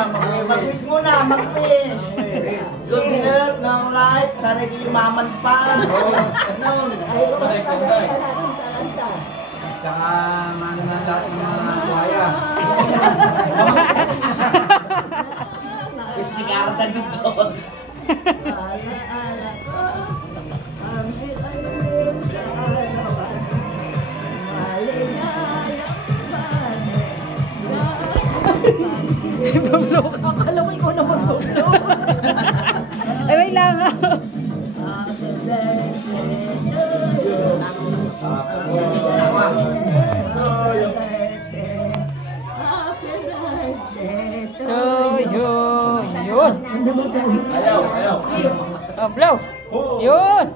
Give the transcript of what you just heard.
Mag-wish muna, mag-wish. Good health, long life, sana di yumaman pa. Ganun. Tsaka ano na lahat ng mga buhaya. Gusto ni Karatan ni John. Pablo ka. Akala mo ikaw na mag-Pablo. Ay, wait lang. Yun. Ayaw. Oh, blow. Yun.